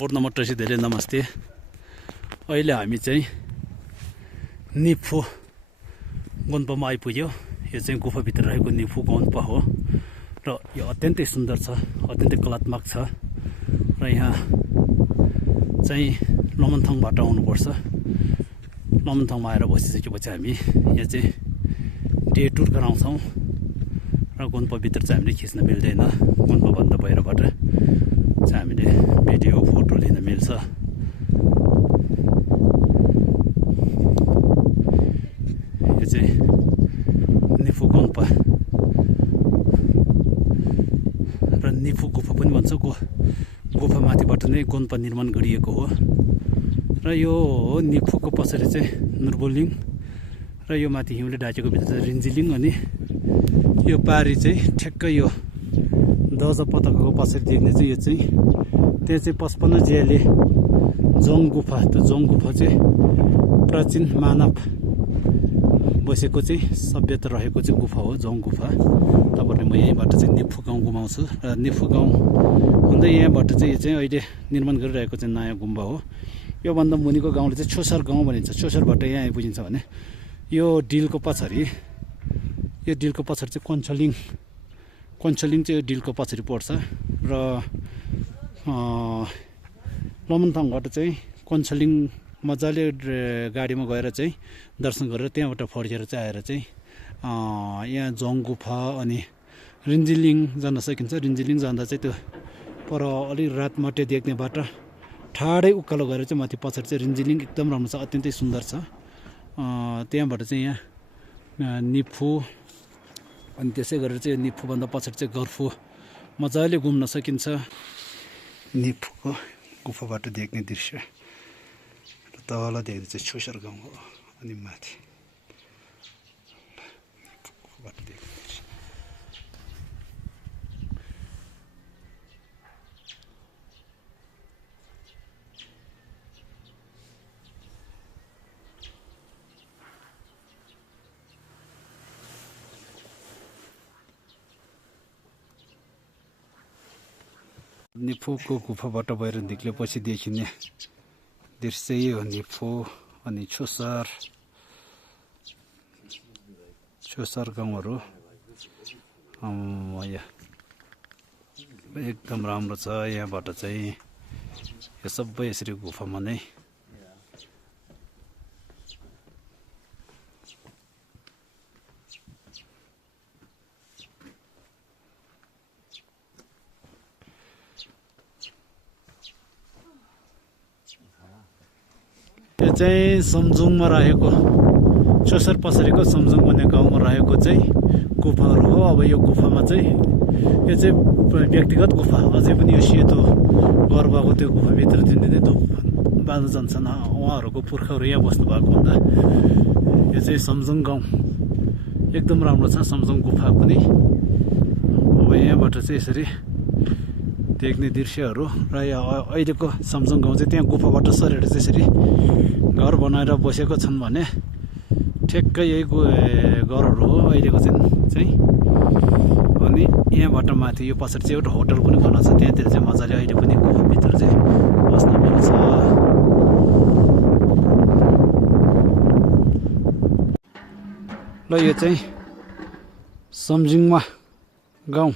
पूर्णमट्टसी धेरै नमस्ते। अहिले हामी चाहिँ निफु गोन्पामा आइपुग्यो। यो चाहिँ गुफाभित्र रहेको निफु गोन्पा हो र यो अत्यन्तै सुन्दर छ, अत्यन्तै कलात्मक छ र यहाँ चाहिँ लमनथङबाट आउनुपर्छ। लमनथङमा आएर बसिसकेपछि हामी यहाँ चाहिँ डे टुर गराउँछौँ र गोन्पाभित्र चाहिँ हामीले खिच्न मिल्दैन। गोन्पाभन्दा बाहिरबाट चाहिँ हामीले भिडियो फोटो लिन मिल्छ। यो चाहिँ निफु गोन्पा र निफु गुफा पनि भन्छ। गुफा माथिबाट नै गोन्पा निर्माण गरिएको हो र यो निफुको पछाडि चाहिँ नुर्बुलिङ र यो माथि हिउँले ढाकेको भित्र चाहिँ रिन्जिलिङ। अनि यो पारी चाहिँ ठ्याक्कै यो दजा पताकाको पछाडि देख्ने चाहिँ यो चाहिँ त्यहाँ चाहिँ 55 जियाले जोङ गुफा। त्यो जोङ गुफा चाहिँ प्राचीन मानव बसेको चाहिँ सभ्यता रहेको चाहिँ गुफा हो, जोङ गुफा। तपाईँहरूले म यहीँबाट चाहिँ निफु गाउँ घुमाउँछु र निफु गाउँ हुँदै यहाँबाट चाहिँ यो चाहिँ अहिले निर्माण गरिरहेको चाहिँ नयाँ गुम्बा हो। योभन्दा मुनिको गाउँले चाहिँ छोसर गाउँ भनिन्छ। छोसरबाट यहाँ आइपुगिन्छ भने यो डिलको पछाडि चाहिँ कञ्चलिङ चाहिँ यो डिलको पछाडि पर्छ र लमनथङबाट चाहिँ कञ्चलिङ मजाले गाडीमा गएर चाहिँ दर्शन गरेर त्यहाँबाट फर्केर चाहिँ आएर चाहिँ यहाँ जोङ गुफा अनि रिन्जिलिङ जान सकिन्छ। रिन्जिलिङ जाँदा चाहिँ त्यो पर अलिक रातमाटे देख्ने बाटो ठाडै उकालो गएर चाहिँ माथि पछाडि चाहिँ रिन्जिलिङ एकदम राम्रो छ, अत्यन्तै सुन्दर छ। त्यहाँबाट चाहिँ यहाँ निफु अनि त्यसै गरेर चाहिँ निफुभन्दा पछाडि चाहिँ गर्फु मजाले घुम्न सकिन्छ। निफुको गुफाबाट देख्ने दृश्य र तल देख्दा चाहिँ छोसर गाउँ हो अनि माथि गुफाबाट देख्ने दृश्य। निफुको गुफाबाट बाहिर निक्लेपछि देखिने दृश्य यही हो। निफु अनि छोसर गाउँहरू एकदम राम्रो छ। यहाँबाट चाहिँ यो सबै यसरी गुफामा नै यो चाहिँ सम्जुङमा रहेको छोसर पछाडिको सम्जुङ भन्ने गाउँमा रहेको चाहिँ गुफाहरू हो। अब यो गुफामा चाहिँ यो चाहिँ व्यक्तिगत गुफा, अझै पनि यो सेतो घर भएको त्यो गुफाभित्र दिने बाजा जान्छन् उहाँहरूको पुर्खाहरू यहाँ बस्नु भएको भन्दा। यो चाहिँ सम्जुङ गाउँ एकदम राम्रो छ, सम्जुङ गुफा पनि। अब यहाँबाट चाहिँ यसरी देख्ने दृश्यहरू र यहाँ अहिलेको सम्जुङ गाउँ चाहिँ त्यहाँ गुफाबाट सरेर चाहिँ यसरी घर बनाएर बसेको छन् भने ठ्याक्कै यही घरहरू हो अहिलेको चाहिँ। अनि यहाँबाट माथि यो पछाडि चाहिँ एउटा होटल पनि बनाएको छ, त्यहाँतिर चाहिँ मजाले अहिले पनि गुफाभित्र चाहिँ बस्न मिल्छ। ल यो चाहिँ सम्जुङमा गाउँ,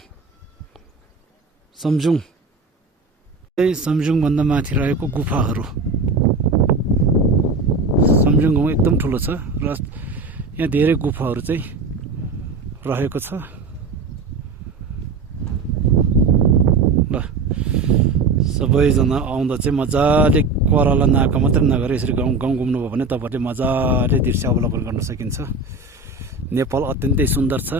सम्जुङभन्दा माथि रहेको गुफाहरू। सम्जुङ गाउँ एकदम ठुलो छ र यहाँ धेरै गुफाहरू चाहिँ रहेको छ। ल सबैजना आउँदा चाहिँ मजाले कराला नाका मात्रै नगरेर यसरी गाउँ घुम्नुभयो भने तपाईँहरूले मजाले दृश्य अवलोकन गर्न सकिन्छ। नेपाल अत्यन्तै सुन्दर छ।